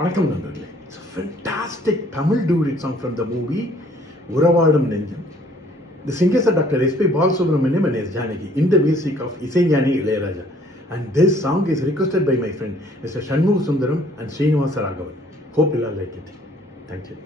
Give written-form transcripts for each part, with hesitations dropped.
வணக்கம் நண்பர்களே. It's a fantastic Tamil duet song from the movie உறவாடும் நெஞ்சம். The singers are Dr. S.P. Balasubramaniam and S. Janaki in the music of Isaignani Ilayaraja. And this song is requested by my friend Mr. Shanmugha Sundaram and Srinivasa Raghavan. Hope you all like it. Thank you.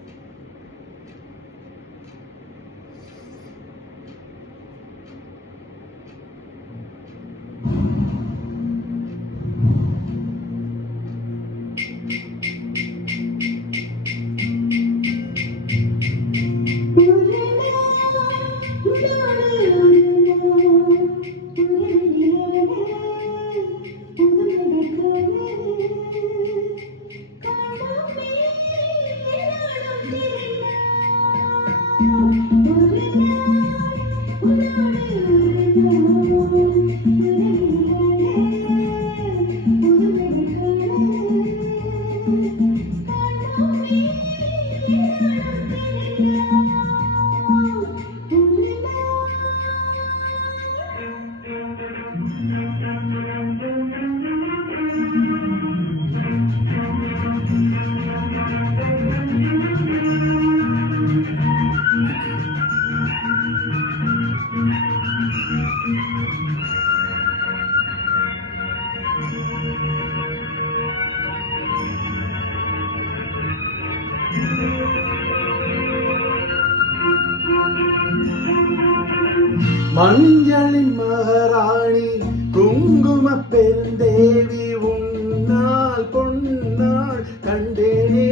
மஞ்சளின் மகாராணி குங்கும பெருந்தேவி உன்னால் பொன்னால் கண்டேனே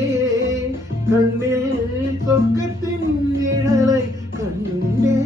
கண்ணில் சொர்க்கத்தின் நிழலை கண்டேனே.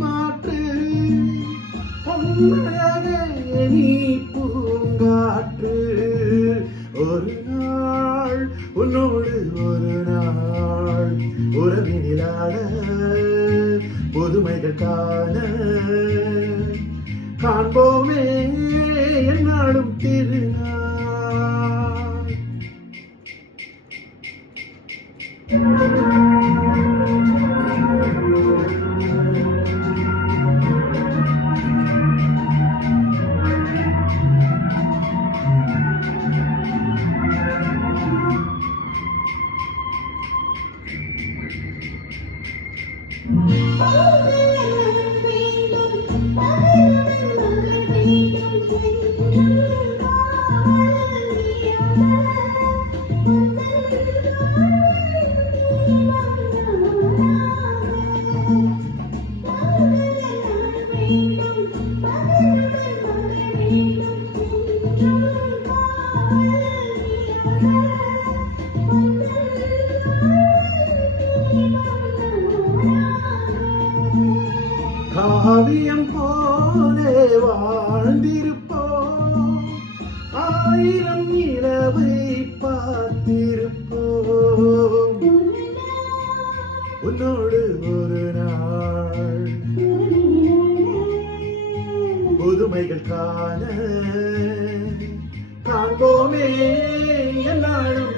மாற்று நீ பூங்காற்று ஒரு நாள் உன்னோடு ஒரு நாள் உறவினிலாட புதுமைகள் காண காண்போமே என்னாலும் திருநாள். காவியம் போலே வாழ்ந்திருப்போம், ஆயிரம் நிலவை பார்த்திருப்போம், உன்னோடு ஒரு நாள் புதுமைகள் காண காண்போமே என்னாலும்